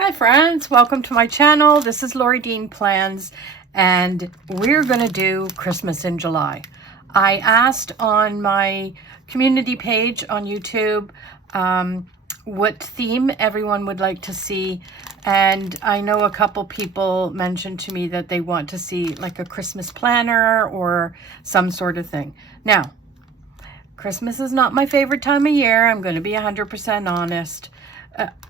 Hi friends, welcome to my channel. This is Loriedeanplans and we're going to do Christmas in July. I asked on my community page on YouTube what theme everyone would like to see, and I know a couple people mentioned to me that they want to see like a Christmas planner or some sort of thing. Now, Christmas is not my favorite time of year. I'm going to be 100% honest.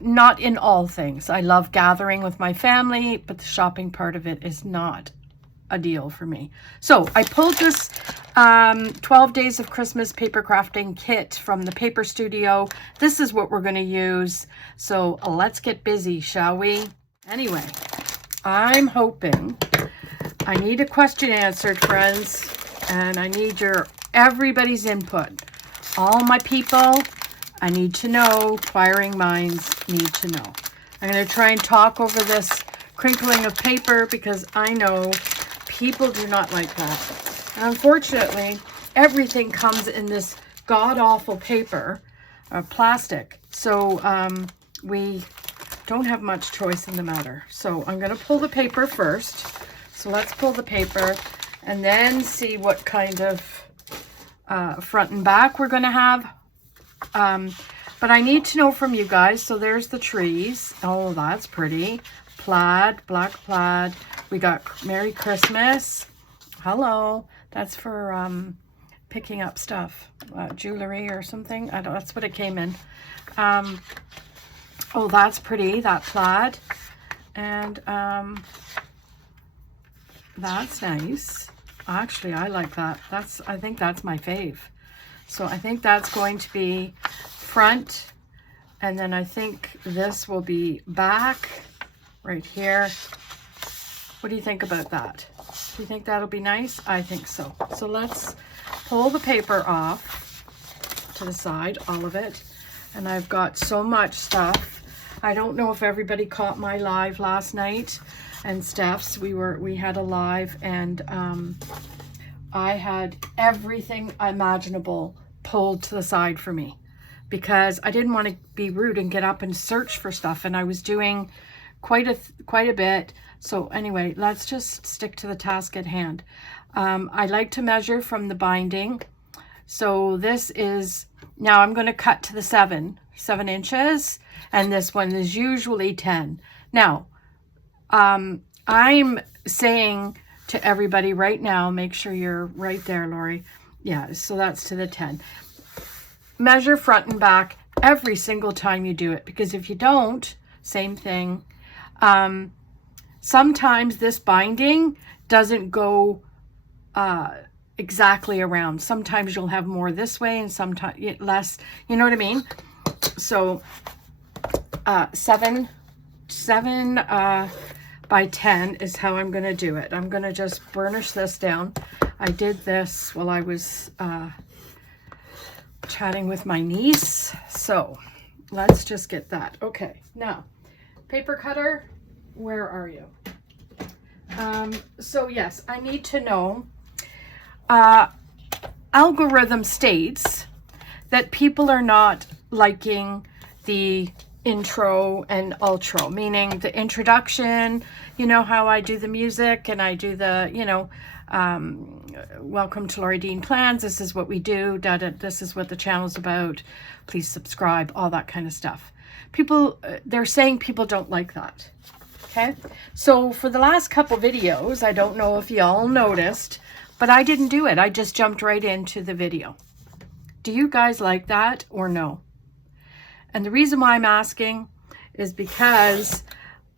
Not in all things. I love gathering with my family, but the shopping part of it is not a deal for me. So I pulled this 12 Days of Christmas paper crafting kit from the Paper Studio. This is what we're going to use. So let's get busy, shall we? Anyway, I'm hoping I need a question answered, friends, and I need everybody's input. All my people, I need to know. Inquiring minds need to know. I'm going to try and talk over this crinkling of paper because I know people do not like that. And unfortunately, everything comes in this god-awful paper, plastic. So we don't have much choice in the matter. So I'm going to pull the paper first. So let's pull the paper and then see what kind of front and back we're going to have. But I need to know from you guys. So there's the trees. Oh, that's pretty. Plaid, black plaid. We got Merry Christmas. Hello. That's for picking up stuff, jewelry or something. I don't. That's what it came in. Oh, that's pretty. That plaid, and that's nice. Actually, I like that. I think that's my fave. So I think that's going to be front, and then I think this will be back right here. What do you think about that? Do you think that'll be nice? I think so. So let's pull the paper off to the side, all of it. And I've got so much stuff. I don't know if everybody caught my live last night and Steph's. We had a live, and I had everything imaginable pulled to the side for me because I didn't want to be rude and get up and search for stuff, and I was doing quite a bit. So anyway, let's just stick to the task at hand. I like to measure from the binding. So this is, now I'm going to cut to the 7 inches, and this one is usually 10. Now, I'm saying to everybody right now, make sure you're right there, Lori. Yeah, so that's to the 10. Measure front and back every single time you do it, because if you don't, same thing. Sometimes this binding doesn't go exactly around. Sometimes you'll have more this way and sometimes less, you know what I mean? So 7 by 10 is how I'm going to do it. I'm going to just burnish this down. I did this while I was chatting with my niece. So let's just get that. Okay, now paper cutter, where are you? So yes, I need to know, algorithm states that people are not liking the intro and outro, meaning the introduction, you know how I do the music and I do the, you know, welcome to Loriedeanplans, this is what we do, this is what the channel's about, please subscribe, all that kind of stuff. People, they're saying people don't like that. Okay, so for the last couple videos, I don't know if y'all noticed, but I didn't do it. I just jumped right into the video. Do you guys like that or no? And the reason why I'm asking is because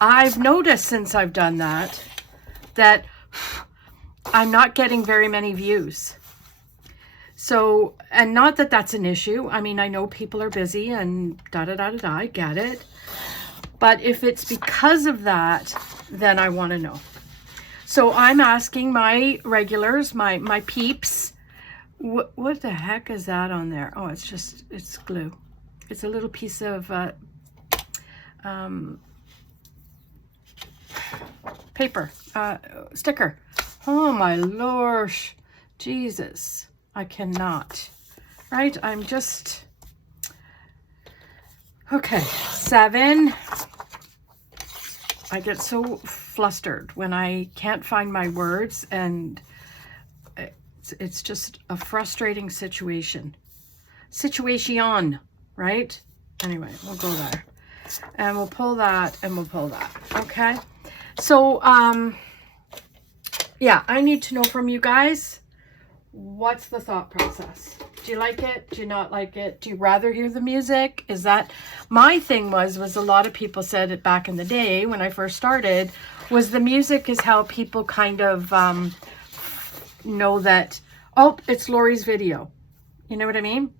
I've noticed since I've done that, that I'm not getting very many views. So, and not that that's an issue. I mean, I know people are busy and da-da-da-da-da, I get it. But if it's because of that, then I want to know. So I'm asking my regulars, my peeps, what the heck is that on there? Oh, it's glue. It's a little piece of paper, sticker. Oh my lord, Jesus, I cannot, right? I'm just, okay, 7 I get so flustered when I can't find my words, and it's just a frustrating situation, right? Anyway, we'll go there, and we'll pull that, and we'll pull that. Okay, so yeah, I need to know from you guys, what's the thought process? Do you like it? Do you not like it? Do you rather hear the music? Is that my thing? Was a lot of people said it back in the day when I first started, was the music is how people kind of know that, oh, it's Lori's video. You know what I mean?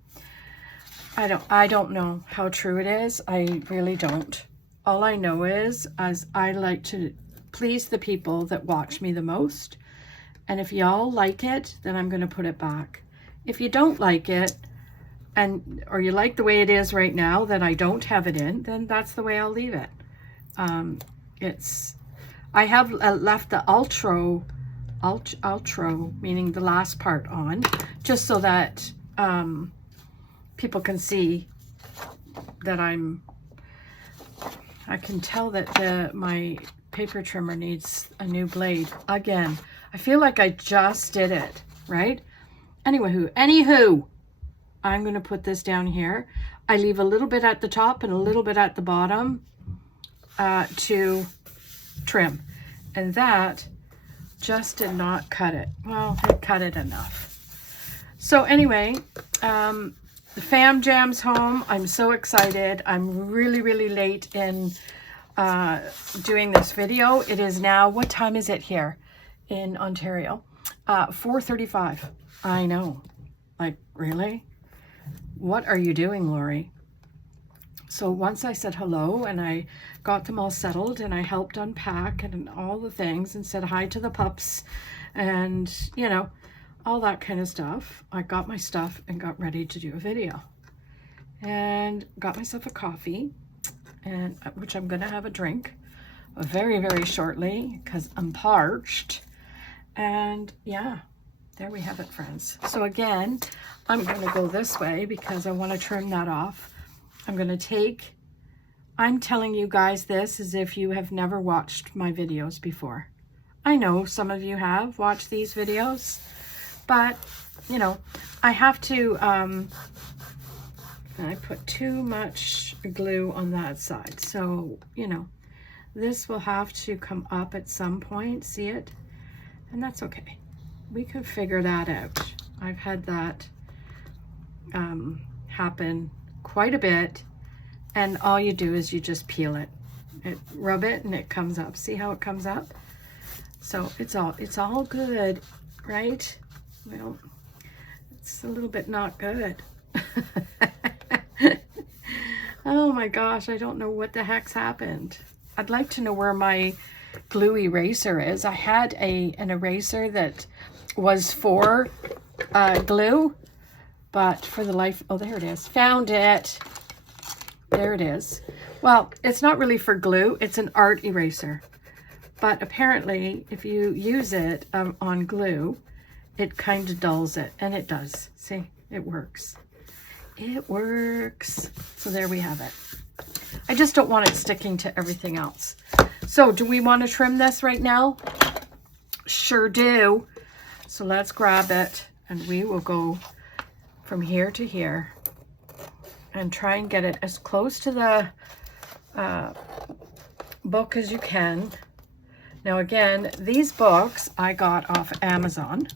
I don't know how true it is. I really don't. All I know is, as I like to please the people that watch me the most. And if y'all like it, then I'm going to put it back. If you don't like it, or you like the way it is right now, that I don't have it in, then that's the way I'll leave it. I have left the outro, meaning the last part on, just so that people can see that I can tell that my paper trimmer needs a new blade again. I feel like I just did it, right? Anywho, I'm going to put this down here. I leave a little bit at the top and a little bit at the bottom to trim. And that just did not cut it. Well, it cut it enough. So anyway, the Fam Jam's home. I'm so excited. I'm really, really late in doing this video. It is now, what time is it here in Ontario? 4:35. I know. Like, really? What are you doing, Lori? So once I said hello and I got them all settled and I helped unpack and all the things and said hi to the pups and, you know, all that kind of stuff, I got my stuff and got ready to do a video. And got myself a coffee, and which I'm going to have a drink very, very shortly because I'm parched. And yeah, there we have it, friends. So again, I'm going to go this way because I want to trim that off. I'm telling you guys this as if you have never watched my videos before. I know some of you have watched these videos, but you know, I have to, I put too much glue on that side. So, you know, this will have to come up at some point, see it? And that's okay. We can figure that out. I've had that happen quite a bit, and all you do is you just peel it, rub it, and it comes up. See how it comes up? So it's all good, right? Well, it's a little bit not good. Oh my gosh, I don't know what the heck's happened. I'd like to know where my glue eraser is. I had an eraser that was for glue, but for the life, oh, there it is. Found it. There it is. Well, it's not really for glue. It's an art eraser. But apparently, if you use it on glue, it kind of dulls it. And it does. See, it works. It works. So there we have it. I just don't want it sticking to everything else. So do we want to trim this right now? Sure do. So let's grab it and we will go from here to here and try and get it as close to the book as you can. Now again, these books I got off Amazon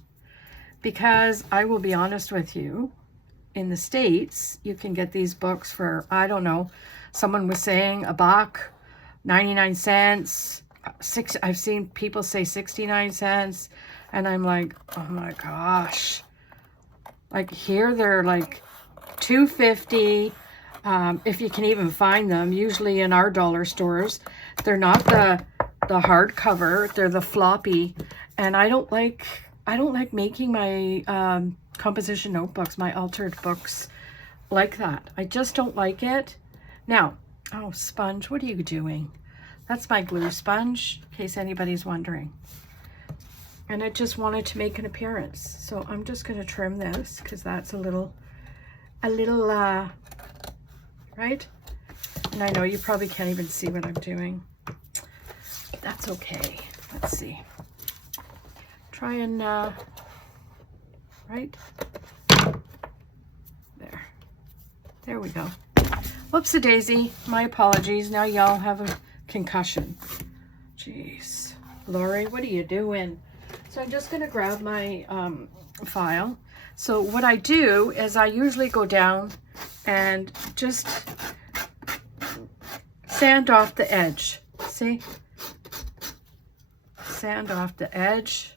because I will be honest with you, in the States, you can get these books for, I don't know, someone was saying $1, 99 cents, I've seen people say 69 cents, and I'm like, oh my gosh. Like here they're like $2.50, if you can even find them, usually in our dollar stores. They're not the hardcover, they're the floppy, and I don't like making my composition notebooks, my altered books like that. I just don't like it. Now, oh, sponge, what are you doing? That's my glue sponge, in case anybody's wondering. And I just wanted to make an appearance. So I'm just going to trim this because that's a little, right? And I know you probably can't even see what I'm doing. that's okay. Let's see. Try and, right? There we go. Whoops-a-daisy. My apologies. Now y'all have a concussion. Jeez. Lori, what are you doing? So I'm just going to grab my file. So what I do is I usually go down and just sand off the edge. See? Sand off the edge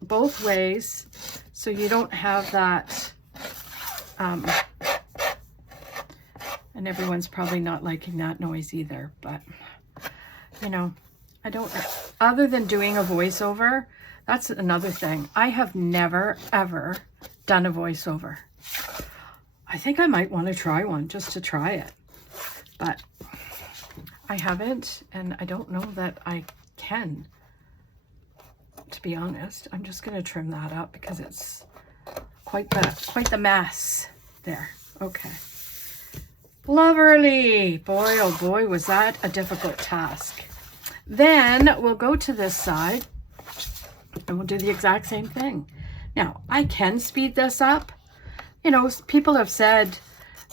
both ways so you don't have that and everyone's probably not liking that noise either, but you know, I don't, other than doing a voiceover, that's another thing. I have never ever done a voiceover. I think I might want to try one just to try it, but I haven't, and I don't know that I can, to be honest. I'm just going to trim that up because it's quite the mess there. Okay. Lovely. Boy, oh boy, was that a difficult task. Then we'll go to this side and we'll do the exact same thing. Now, I can speed this up. You know, people have said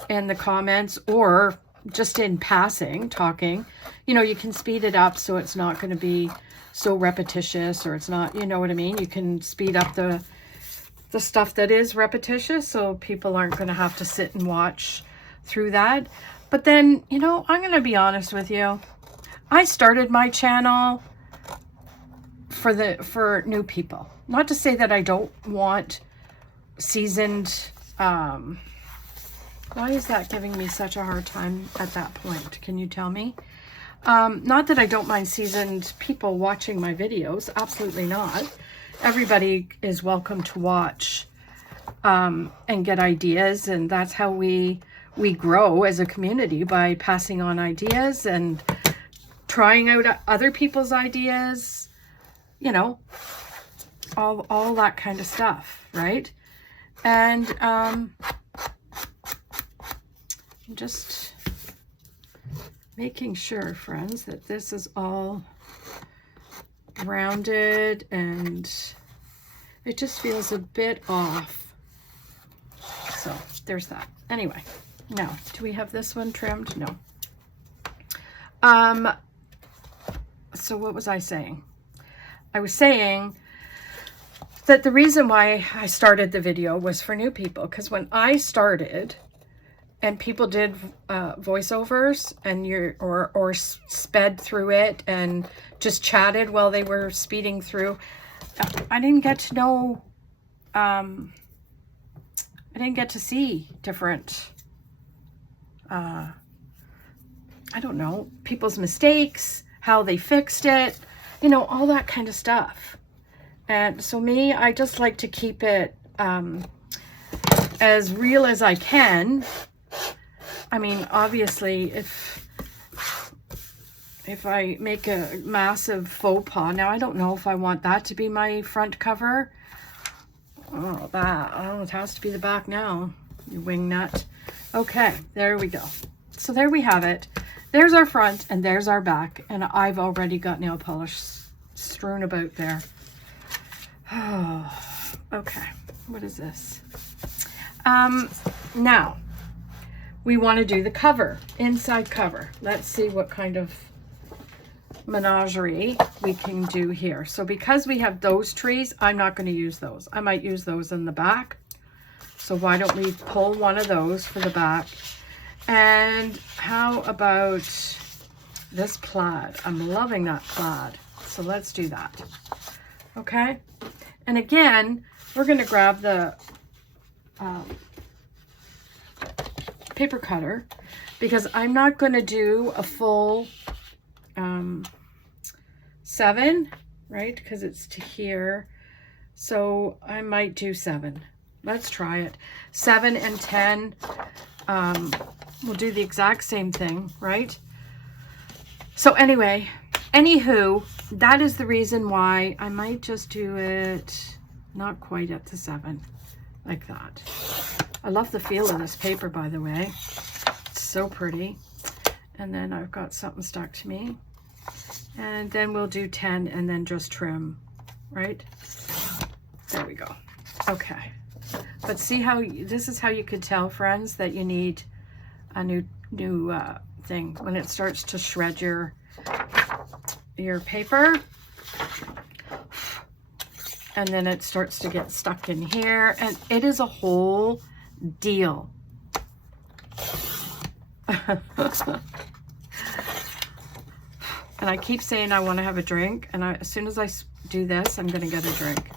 in the comments or just in passing, talking, you know, you can speed it up so it's not going to be so repetitious, or it's not, you know what I mean? You can speed up the stuff that is repetitious so people aren't going to have to sit and watch through that. But then, you know, I'm going to be honest with you. I started my channel for new people. Not to say that I don't want seasoned, why is that giving me such a hard time at that point? Can you tell me? Not that I don't mind seasoned people watching my videos. Absolutely not. Everybody is welcome to watch and get ideas, and that's how we grow as a community, by passing on ideas and trying out other people's ideas, you know, all that kind of stuff, right? And I'm just making sure, friends, that this is all rounded and it just feels a bit off. So there's that. Anyway, now, do we have this one trimmed? No. So what was I saying? I was saying that the reason why I started the video was for new people, because when I started and people did voiceovers and or sped through it and just chatted while they were speeding through, I didn't get to know, I didn't get to see different, I don't know, people's mistakes, how they fixed it, you know, all that kind of stuff. And so me, I just like to keep it as real as I can. I mean, obviously, if I make a massive faux pas, now I don't know if I want that to be my front cover. Oh, it has to be the back now, you wing nut. Okay, there we go. So there we have it. There's our front and there's our back, and I've already got nail polish strewn about there. Oh, okay, what is this? Now, we want to do the cover, inside cover. Let's see what kind of menagerie we can do here. So because we have those trees, I'm not going to use those. I might use those in the back. So why don't we pull one of those for the back? And how about this plaid? I'm loving that plaid. So let's do that. Okay. And again, we're going to grab the paper cutter, because I'm not going to do a full 7, right? Because it's to here. So I might do 7. Let's try it. 7 and 10. We'll do the exact same thing, right? So anyway, anywho, that is the reason why I might just do it not quite at the 7, like that. I love the feel of this paper, by the way. It's so pretty. And then I've got something stuck to me. And then we'll do 10 and then just trim, right? There we go. Okay. But see how, this is how you could tell, friends, that you need a new thing. When it starts to shred your paper, and then it starts to get stuck in here, and it is a whole deal. And I keep saying I want to have a drink, and as soon as I do this, I'm going to get a drink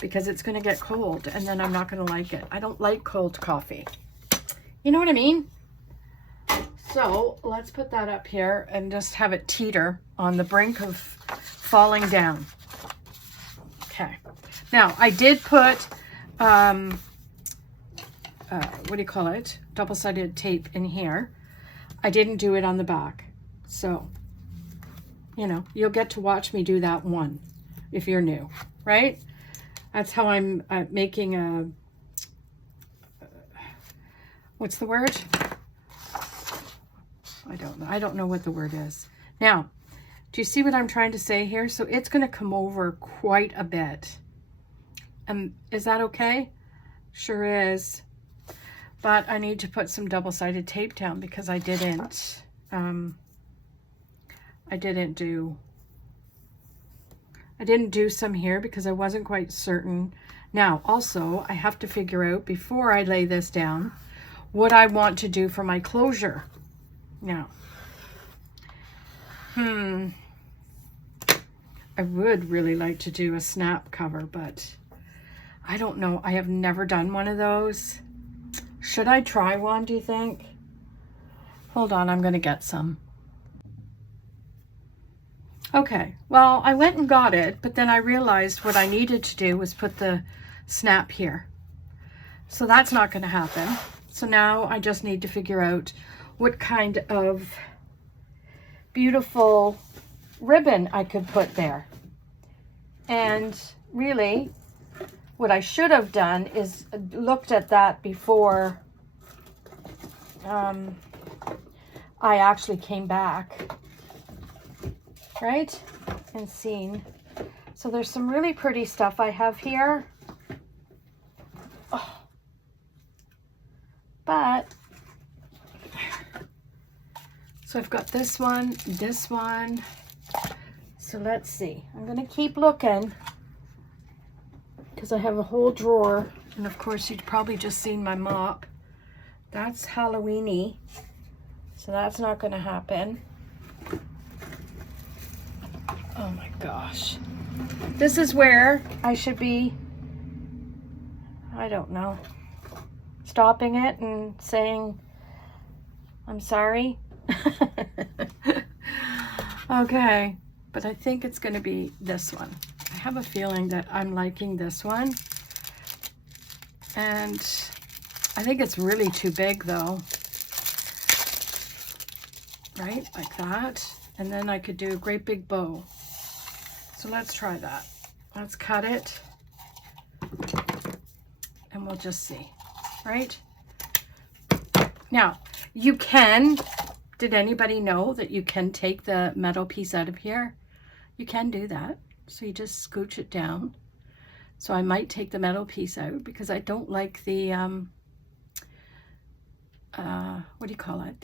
because it's going to get cold, and then I'm not going to like it. I don't like cold coffee. You know what I mean? So let's put that up here and just have it teeter on the brink of falling down. Okay. Now, I did put, what do you call it? Double-sided tape in here. I didn't do it on the back. So, you know, you'll get to watch me do that one if you're new, right? That's how I'm making a, what's the word? I don't know. I don't know what the word is. Now, do you see what I'm trying to say here? So it's going to come over quite a bit. Is that okay? Sure is. But I need to put some double-sided tape down because I didn't do some here because I wasn't quite certain. Now, also, I have to figure out before I lay this down what I want to do for my closure. Now, I would really like to do a snap cover, but I don't know. I have never done one of those. Should I try one, do you think? Hold on, I'm going to get some. Okay, well, I went and got it, but then I realized what I needed to do was put the snap here. So that's not going to happen. So now I just need to figure out what kind of beautiful ribbon I could put there. And really, what I should have done is looked at that before I actually came back, right? And seen. So there's some really pretty stuff I have here. Oh. But so I've got this one. So let's see. I'm going to keep looking because I have a whole drawer. And of course, you've probably just seen my mop. That's Halloween-y. So that's not going to happen. Oh my gosh. This is where I should be, I don't know, stopping it and saying, I'm sorry. Okay, but I think it's going to be this one. I have a feeling that I'm liking this one. And I think it's really too big though. Right, like that. And then I could do a great big bow. So let's try that. Let's cut it. And we'll just see, right? Now, you can, did anybody know that you can take the metal piece out of here? You can do that. So you just scooch it down. So I might take the metal piece out because I don't like the, what do you call it?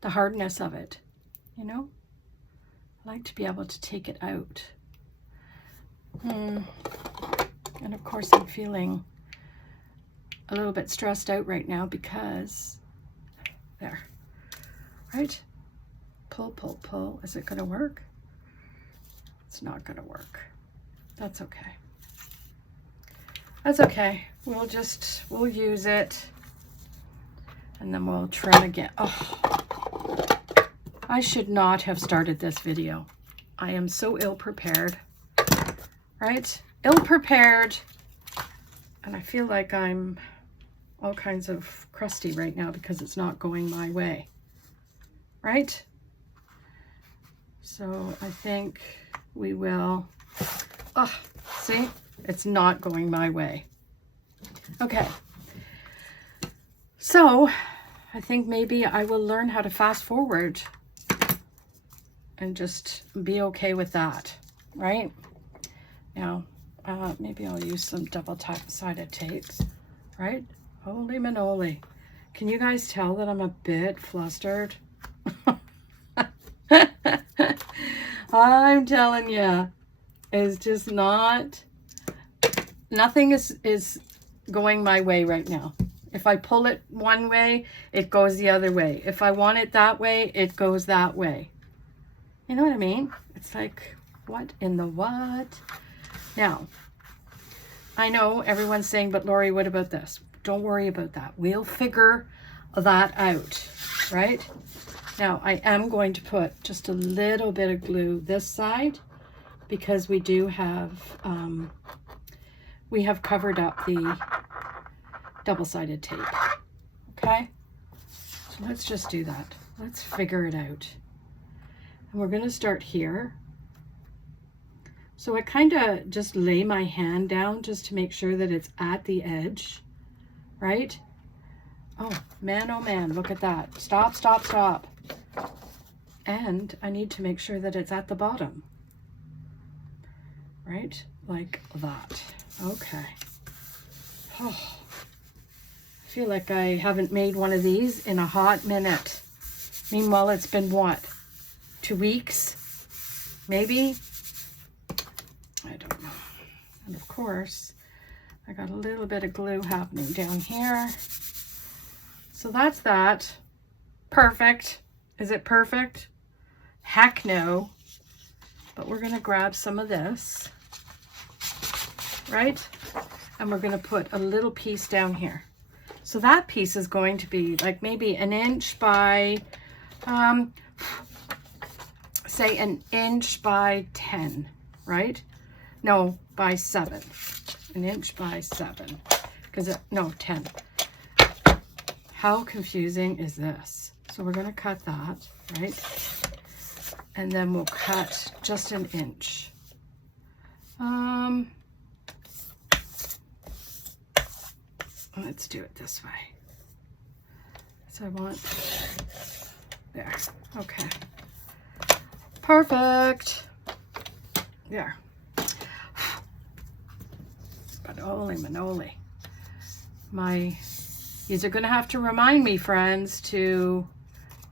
The hardness of it, you know? I like to be able to take it out. And of course I'm feeling a little bit stressed out right now because, there, right? Pull, pull, pull. Is it going to work? It's not going to work. That's okay. That's okay. We'll use it and then we'll trim again. Oh, I should not have started this video. I am so ill-prepared, right? Ill-prepared, and I feel like I'm all kinds of crusty right now because it's not going my way, right? So I think we will, oh, see, it's not going my way. Okay, so I think maybe I will learn how to fast forward and just be okay with that, right? Now, maybe I'll use some double-sided tapes, right? Holy manoli. Can you guys tell that I'm a bit flustered? I'm telling you, it's just nothing is going my way right now. If I pull it one way, it goes the other way. If I want it that way, it goes that way. You know what I mean? It's like, what in the what? Now, I know everyone's saying, but Lori, what about this? Don't worry about that. We'll figure that out, right? Now, I am going to put just a little bit of glue this side because we do have, we have covered up the double-sided tape, okay? So let's just do that. Let's figure it out. And we're going to start here. So I kind of just lay my hand down just to make sure that it's at the edge, right? Oh man, look at that. Stop, stop, stop. And I need to make sure that it's at the bottom, right? Like that. Okay. Oh, I feel like I haven't made one of these in a hot minute. Meanwhile, it's been what? 2 weeks? Maybe? I don't know. And of course, I got a little bit of glue happening down here. So that's that. Perfect. Is it perfect? Heck no. But we're going to grab some of this, right? And we're going to put a little piece down here. So that piece is going to be like maybe an inch by, say an inch by 10, right? No, by 7. An inch by 7. Because, no, 10. How confusing is this? So we're going to cut that, right? And then we'll cut just an inch. Let's do it this way. So I want, there, okay. Perfect. There. But holy manoli. These are gonna have to remind me, friends, to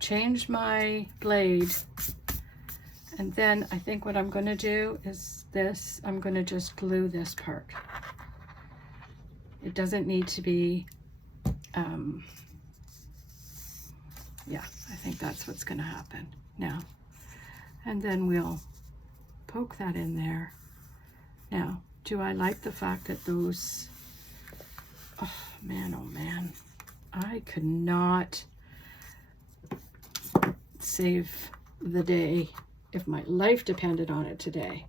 change my blade. And then I think what I'm gonna do is this, I'm gonna just glue this part. It doesn't need to be, yeah, I think that's what's gonna happen now. And then we'll poke that in there. Now, do I like the fact that those, oh man, I could not save the day if my life depended on it today.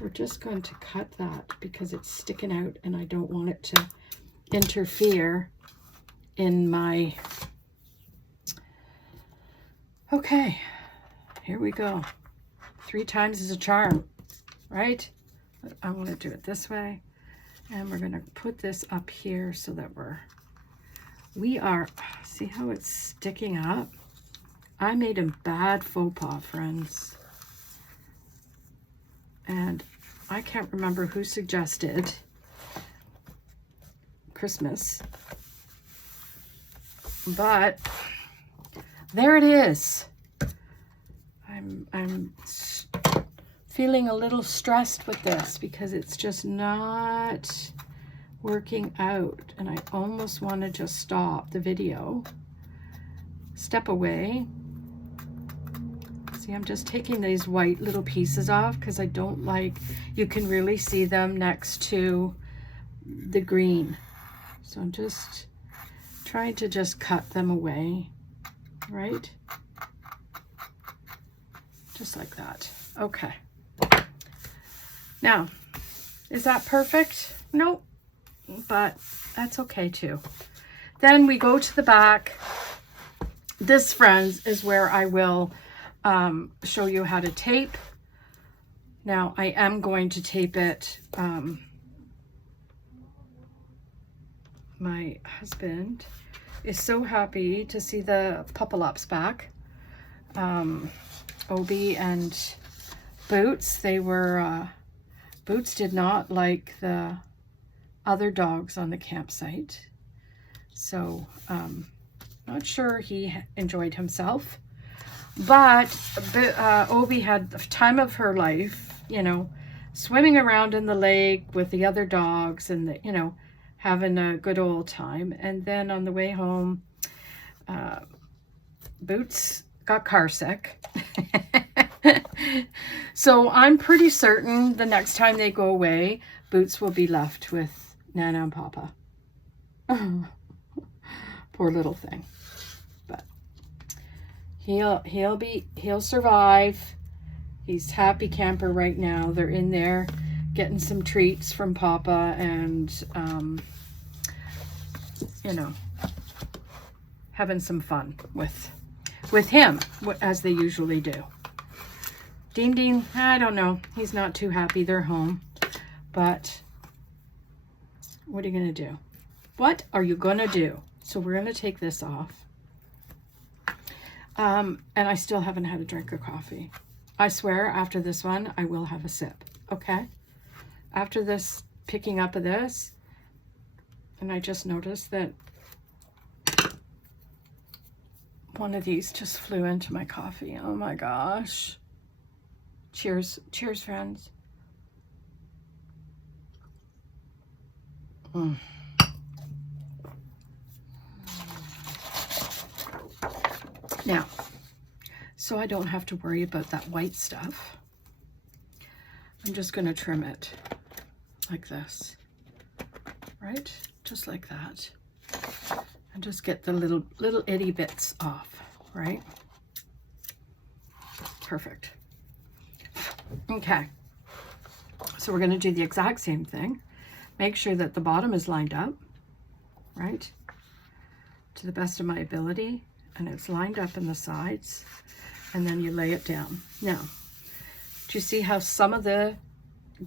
We're just going to cut that because it's sticking out and I don't want it to interfere in my, okay, here we go. 3 times is a charm, right? But I want to do it this way. And we're going to put this up here so that we are, see how it's sticking up? I made a bad faux pas, friends. And I can't remember who suggested Christmas, but there it is. I'm feeling a little stressed with this because it's just not working out, and I almost want to just stop the video, step away. See, I'm just taking these white little pieces off because I don't like, you can really see them next to the green. So I'm just trying to just cut them away, right? Just like that. Okay. Now, is that perfect? Nope, but that's okay too. Then we go to the back. This, friends, is where I will show you how to tape. Now, I am going to tape it. My husband is so happy to see the Puppalops back. Obi and Boots, they were, Boots did not like the other dogs on the campsite. So, not sure he enjoyed himself. But Obi had the time of her life, you know, swimming around in the lake with the other dogs and, you know, having a good old time. And then on the way home, Boots got car sick. So I'm pretty certain the next time they go away, Boots will be left with Nana and Papa. Poor little thing. But he'll survive. He's happy camper right now. They're in there getting some treats from Papa and you know, having some fun with him, as they usually do. Dean, I don't know. He's not too happy. They're home. But what are you going to do? What are you going to do? So we're going to take this off. And I still haven't had a drink of coffee. I swear after this one, I will have a sip. Okay? After this, picking up of this, and I just noticed that one of these just flew into my coffee. Oh my gosh. Cheers. Cheers, friends. Now, so I don't have to worry about that white stuff, I'm just going to trim it like this, right? Just like that. And just get the little itty bits off, right? Perfect. Okay. So we're going to do the exact same thing. Make sure that the bottom is lined up, right? To the best of my ability. And it's lined up in the sides. And then you lay it down. Now, do you see how some of the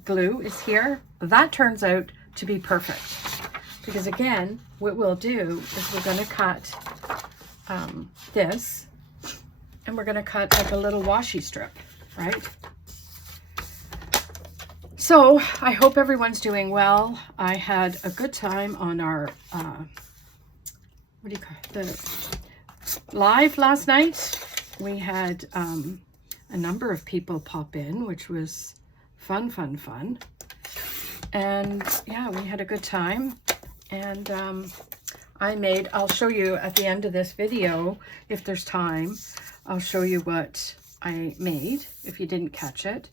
glue is here? That turns out to be perfect. Because again, what we'll do is we're going to cut this. And we're going to cut like a little washi strip, right? So I hope everyone's doing well. I had a good time on our, what do you call it? The live last night. We had a number of people pop in, which was fun. And yeah, we had a good time. And I'll show you at the end of this video, if there's time, I'll show you what I made, if you didn't catch it.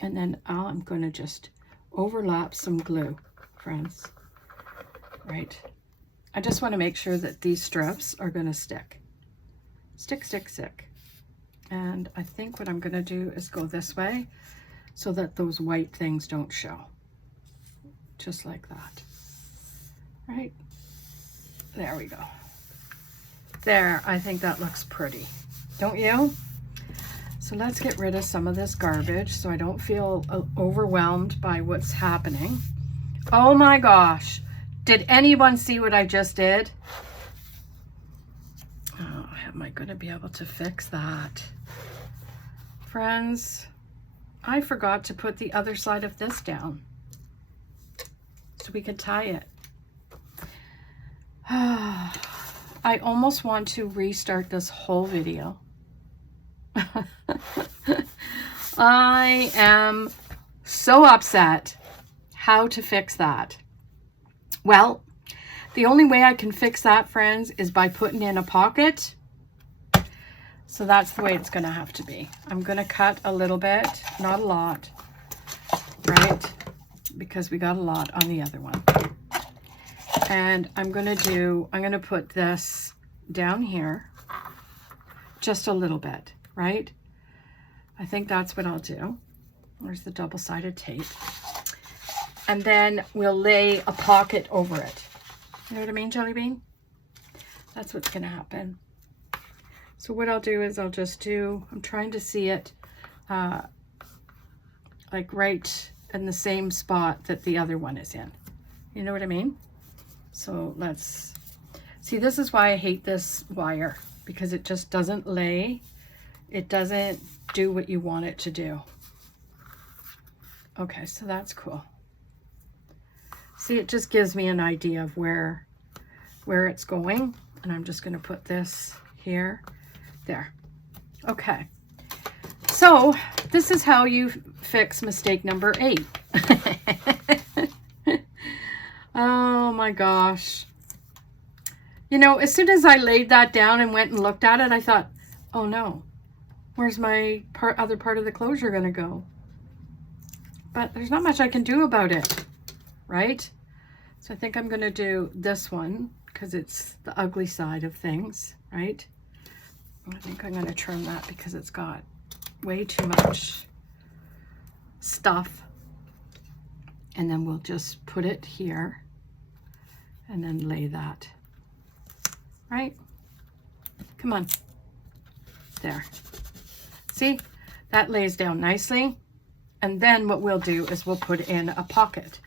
And then I'm going to just overlap some glue, friends. Right. I just want to make sure that these strips are going to stick. Stick. And I think what I'm going to do is go this way so that those white things don't show. Just like that. Right. There we go. There, I think that looks pretty. Don't you? So let's get rid of some of this garbage so I don't feel overwhelmed by what's happening. Oh my gosh. Did anyone see what I just did? Oh, am I going to be able to fix that? Friends, I forgot to put the other side of this down so we could tie it. I almost want to restart this whole video. I am so upset. How to fix that? Well, the only way I can fix that, friends, is by putting in a pocket. So that's the way it's going to have to be. I'm going to cut a little bit, not a lot, right? Because we got a lot on the other one. And I'm going to put this down here just a little bit, right? I think that's what I'll do. There's the double-sided tape. And then we'll lay a pocket over it. You know what I mean, Jelly Bean? That's what's going to happen. So what I'll do is I'm trying to see it like right in the same spot that the other one is in. You know what I mean? So let's see, this is why I hate this wire, because it just doesn't lay. it doesn't do what you want it to do. Okay, so that's cool. See, it just gives me an idea of where it's going. And I'm just going to put this here, there. Okay. So this is how you fix mistake number 8. Oh my gosh. You know, as soon as I laid that down and went and looked at it, I thought, oh no, where's my other part of the closure going to go? But there's not much I can do about it, right? So I think I'm going to do this one because it's the ugly side of things, right? I think I'm going to trim that because it's got way too much stuff. And then we'll just put it here and then lay that, right? Come on. There. See? That lays down nicely. And then what we'll do is we'll put in a pocket.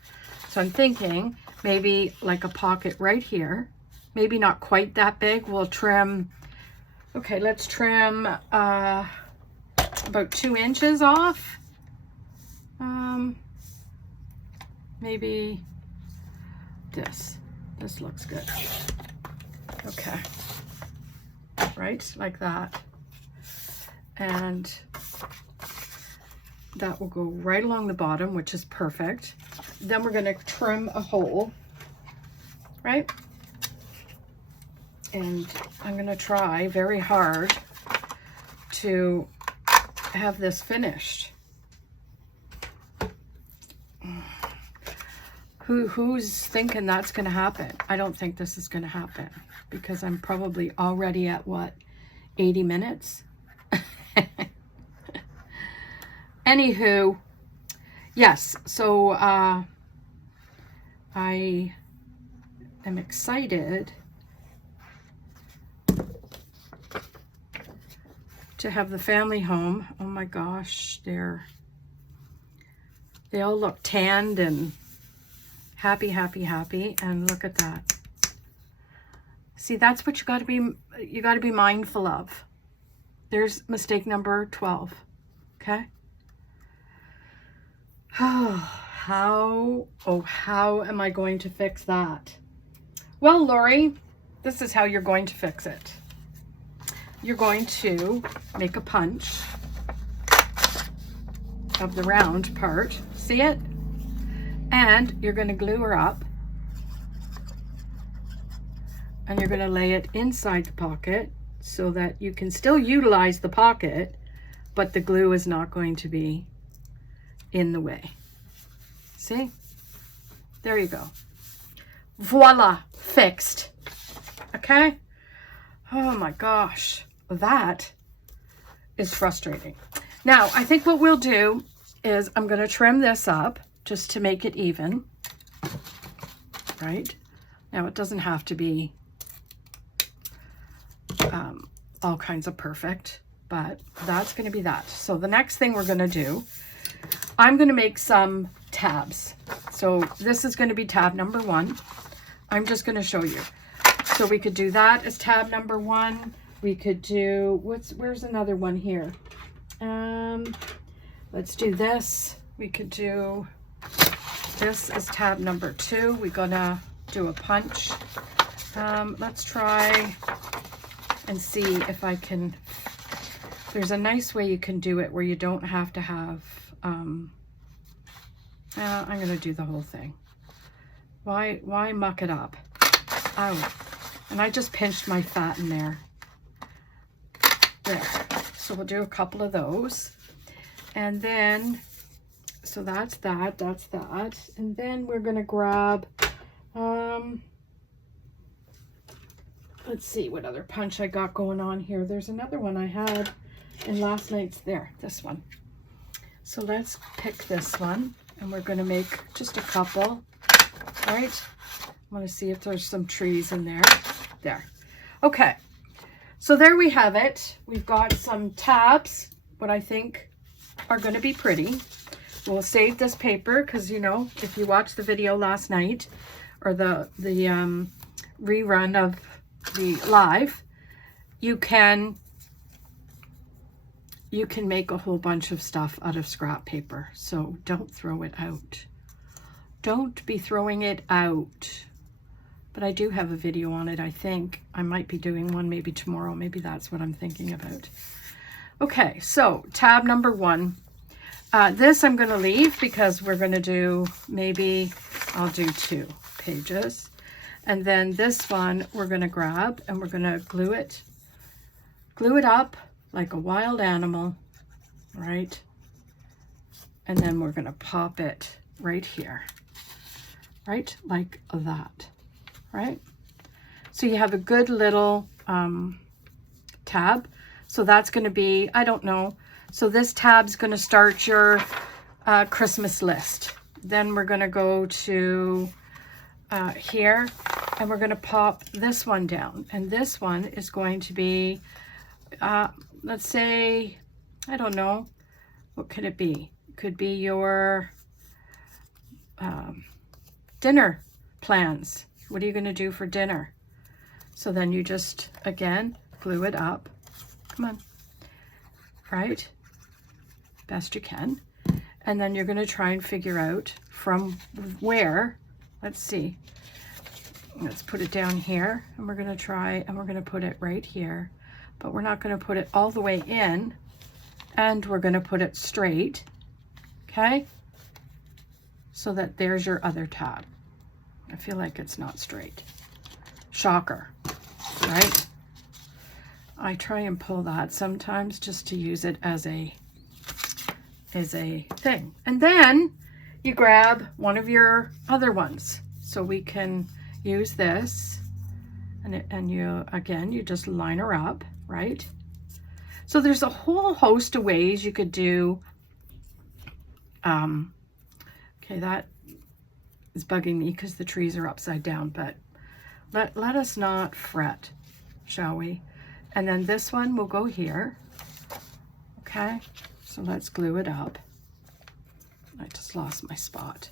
So I'm thinking maybe like a pocket right here. Maybe not quite that big. We'll trim, okay, let's trim about 2 inches off. Maybe this. This looks good. Okay. Right, like that. And that will go right along the bottom, which is perfect. Then we're going to trim a hole, right? And I'm going to try very hard to have this finished. Who's thinking that's going to happen? I don't think this is going to happen because I'm probably already at what, 80 minutes? Anywho, yes, so I am excited to have the family home. Oh my gosh, they all look tanned and happy, happy, happy. And look at that. See, that's what you got to be mindful of. There's mistake number 12. Okay. How am I going to fix that? Well, Lori, this is how you're going to fix it. You're going to make a punch of the round part. See it? And you're going to glue her up. And you're going to lay it inside the pocket so that you can still utilize the pocket, but the glue is not going to be in the way. See? There you go. Voila, fixed. Okay? Oh my gosh, that is frustrating. Now, I think what we'll do is I'm going to trim this up just to make it even. Right? Now, it doesn't have to be all kinds of perfect, but that's going to be that. So the next thing we're going to do, I'm going to make some tabs. So this is going to be tab number 1. I'm just going to show you. So we could do that as tab number 1. We could do, where's another one here? Let's do this. We could do this as tab number 2. We're gonna do a punch. Let's try and see if I can, there's a nice way you can do it where you don't have to have, I'm gonna do the whole thing. Why muck it up? Oh, and I just pinched my fat in there. There. So we'll do a couple of those. And then, so that's that. And then we're going to grab, let's see what other punch I got going on here. There's another one I had in last night's, this one. So let's pick this one and we're going to make just a couple. All right. I want to see if there's some trees in there. There. Okay. So there we have it. We've got some tabs, what I think are going to be pretty. We'll save this paper because, you know, if you watched the video last night or the rerun of the live, you can you can make a whole bunch of stuff out of scrap paper. So don't throw it out. Don't be throwing it out. But I do have a video on it, I think. I might be doing one maybe tomorrow. Maybe that's what I'm thinking about. Okay, so tab number 1. This I'm going to leave because we're going to do, maybe I'll do 2 pages. And then this one we're going to grab and we're going to glue it up like a wild animal, right? And then we're going to pop it right here, right? Like that, right? So you have a good little tab. So that's going to be, I don't know. So this tab's going to start your Christmas list. Then we're going to go to here and we're going to pop this one down. And this one is going to be, let's say, I don't know, what could it be? It could be your dinner plans. What are you going to do for dinner? So then you just, again, glue it up. Come on, right? Best you can. And then you're going to try and figure out from where, let's see, let's put it down here, and we're going to try, and we're going to put it right here, but we're not going to put it all the way in, and we're going to put it straight, okay? So that there's your other tab. I feel like it's not straight. Shocker, right? I try and pull that sometimes just to use it as a thing. And then you grab one of your other ones. So we can use this, and you, again, you just line her up, right? So there's a whole host of ways you could do, okay, that is bugging me because the trees are upside down, but let us not fret, shall we? And then this one will go here, okay? So let's glue it up. I just lost my spot.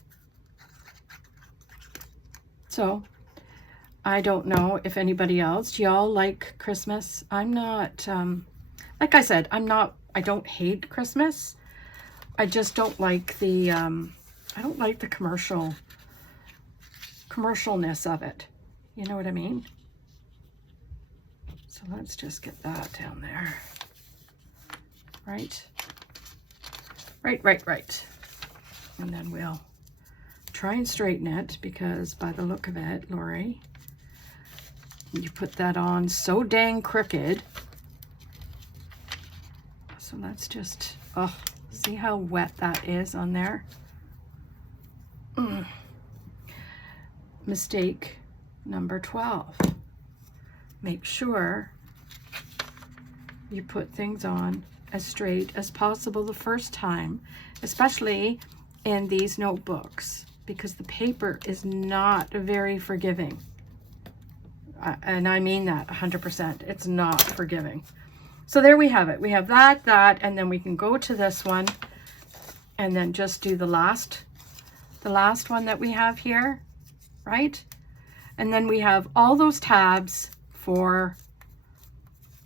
So I don't know if anybody else, y'all like Christmas? I'm not, like I said, I don't hate Christmas. I just don't like the, I don't like the commercialness of it. You know what I mean? So let's just get that down there. Right? Right. And then we'll try and straighten it, because by the look of it, Lori, you put that on so dang crooked. So let's just, oh, see how wet that is on there? Mistake number 12. Make sure you put things on as straight as possible the first time, especially in these notebooks, because the paper is not very forgiving. And I mean that 100%. It's not forgiving. So there we have it. We have that, and then we can go to this one and then just do the last one that we have here, right? And then we have all those tabs for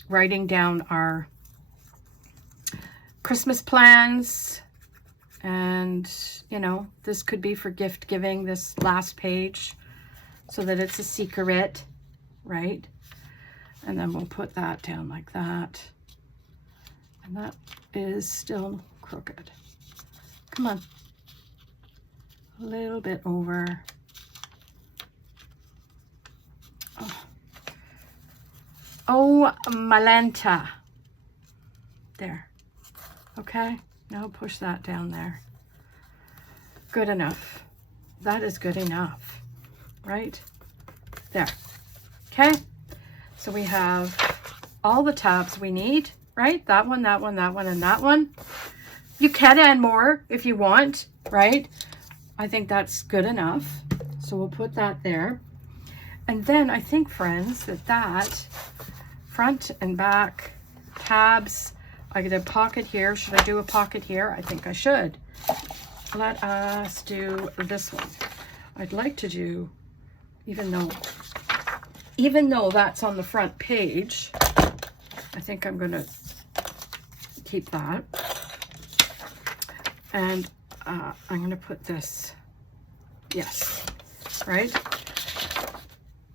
writing down our Christmas plans. And, you know, this could be for gift giving, this last page, so that it's a secret, right? And then we'll put that down like that. And that is still crooked. Come on. A little bit over. Oh, Malenta. There. Okay. Now push that down there. Good enough. That is good enough. Right? There. Okay. So we have all the tabs we need, right? That one, that one, that one, and that one. You can add more if you want, right? I think that's good enough. So we'll put that there. And then I think, friends, that front and back tabs, I get a pocket here. Should I do a pocket here? I think I should. Let us do this one. I'd like to do, even though that's on the front page, I think I'm going to keep that. And I'm going to put this, yes, right?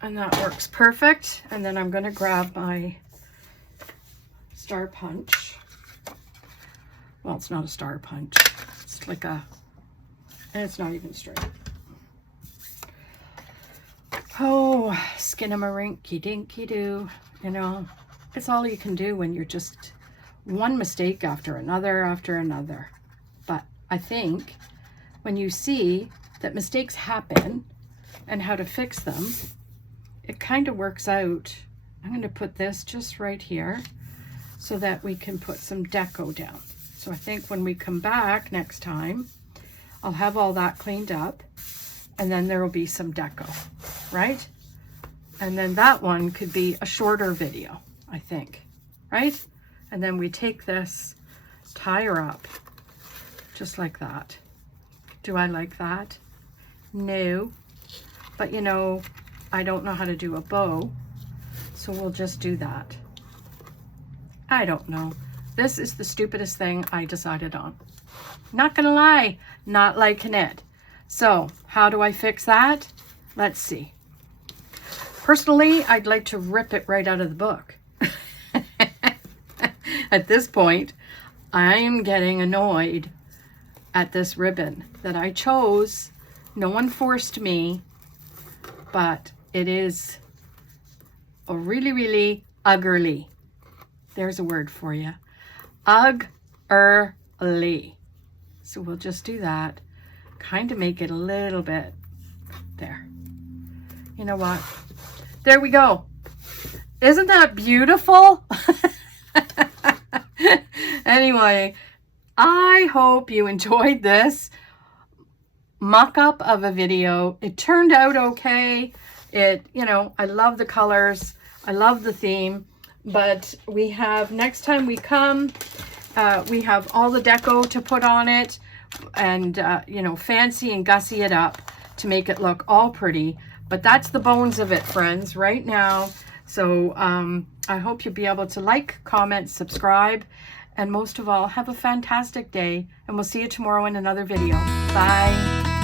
And that works perfect. And then I'm going to grab my star punch. Well, it's not a star punch. It's like a, and it's not even straight. Oh, skinamarinky dinky doo. You know, it's all you can do when you're just one mistake after another. But I think when you see that mistakes happen and how to fix them, it kind of works out. I'm going to put this just right here so that we can put some deco down. So I think when we come back next time, I'll have all that cleaned up, and then there will be some deco, right? And then that one could be a shorter video, I think, right? And then we take this, tie her up, just like that. Do I like that? No. But you know, I don't know how to do a bow, so we'll just do that. I don't know. This is the stupidest thing I decided on. Not gonna lie, not liking it. So how do I fix that? Let's see. Personally, I'd like to rip it right out of the book. At this point, I'm getting annoyed at this ribbon that I chose. No one forced me, but it is a really, really ugly. There's a word for you. Ugly. So we'll just do that. Kind of make it a little bit there. You know what? There we go. Isn't that beautiful? Anyway, I hope you enjoyed this mock-up of a video. It turned out okay. You know, I love the colors. I love the theme. But we have, next time we come, we have all the deco to put on it and, you know, fancy and gussy it up to make it look all pretty. But that's the bones of it, friends, right now. So I hope you'll be able to like, comment, subscribe, and most of all, have a fantastic day. And we'll see you tomorrow in another video. Bye.